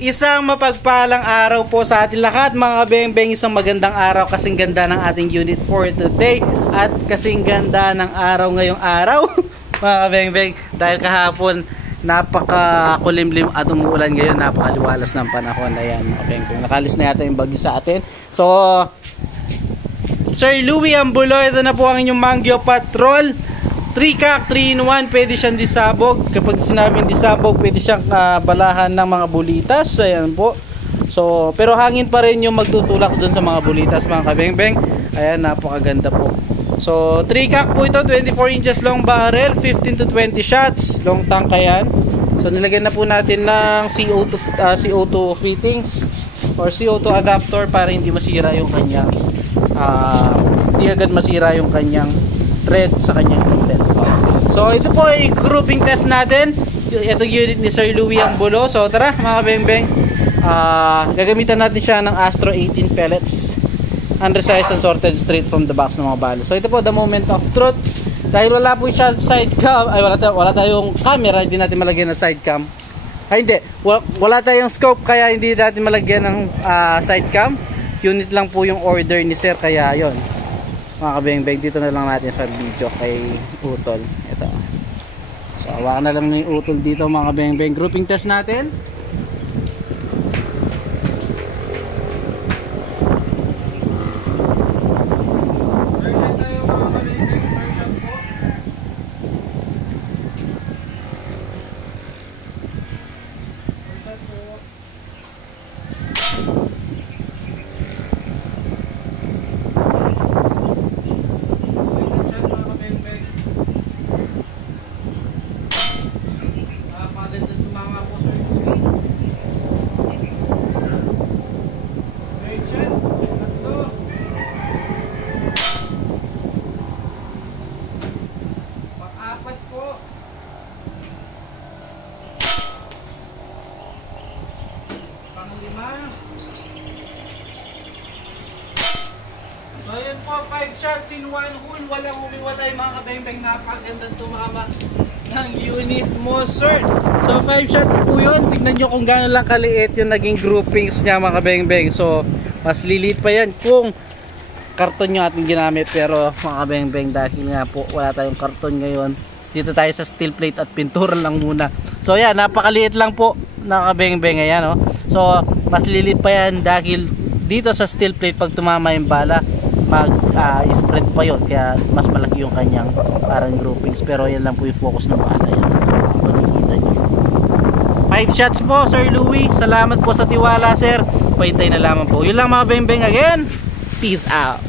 Isang mapagpalang araw po sa ating lahat mga kabeng-beng. Isang magandang araw, kasing ganda ng ating unit for today. At kasing ganda ng araw ngayong araw mga kabeng-beng. Dahil kahapon napakakulimlim at umuulan, ngayon napakaliwalas ng panahon. Ayan mga kabeng-beng, nakalis na yata yung bagyo sa atin. So Sir Louie Ambulo, ito na po ang inyong Mangyo Patrol 3-Cac 3-in-1. Pwede siyang disabog. Kapag sinabing disabog, pwede siyang balahan ng mga bulitas. Ayan po. So, pero hangin pa rin yung magtutulak dun sa mga bulitas mga kabeng-beng. Ayan, napakaganda po. So 3-Cac po ito, 24 inches long barrel, 15 to 20 shots, long tank yan. So nilagyan na po natin ng CO2 fittings or CO2 adapter para hindi masira yung kanyang hindi agad masira yung kanyang thread sa kanyang inlet. So ito po ay grouping test natin. Ito unit ni Sir Louie Ambulo. So tara mga kabeng-beng, gagamitan natin siya ng Astro 18 pellets, undersized and sorted straight from the box ng mga balo. So ito po the moment of truth. Dahil wala po siya side cam, ay wala tayong camera, hindi natin malagyan ng side cam. Ay hindi, wala tayong scope, kaya hindi natin malagyan ng side cam. Unit lang po yung order ni Sir, kaya yon mga kabeng-beng, dito na lang natin sa video kay Utol. Ito. So hawakan na lang ni Utol dito mga kabeng-beng. Grouping test natin. So yun po, 5 shots in 1 hole, walang humiwalay mga kabeng-beng. Napakagandang tumama ng unit mo, sir. So 5 shots po yun. Tignan nyo kung gano'n lang kaliit yung naging groupings niya mga kabeng-beng. So mas lilit pa yan kung karton yung ating ginamit. Pero mga kabeng-beng, dahil nga po wala tayong karton ngayon, dito tayo sa steel plate at pintura lang muna. So yan, napakaliit lang po mga kabeng-beng. Ayan, oh. So mas lilit pa yan dahil dito sa steel plate, pag tumama yung bala, mag-spread pa yun, kaya mas malaki yung kanyang parang groupings. Pero yan lang po yung focus ng bala. Yan, makikita nyo. 5 shots po Sir Louie, salamat po sa tiwala sir. Paintay na lamang po. Yun lang mga beng-beng, again, peace out.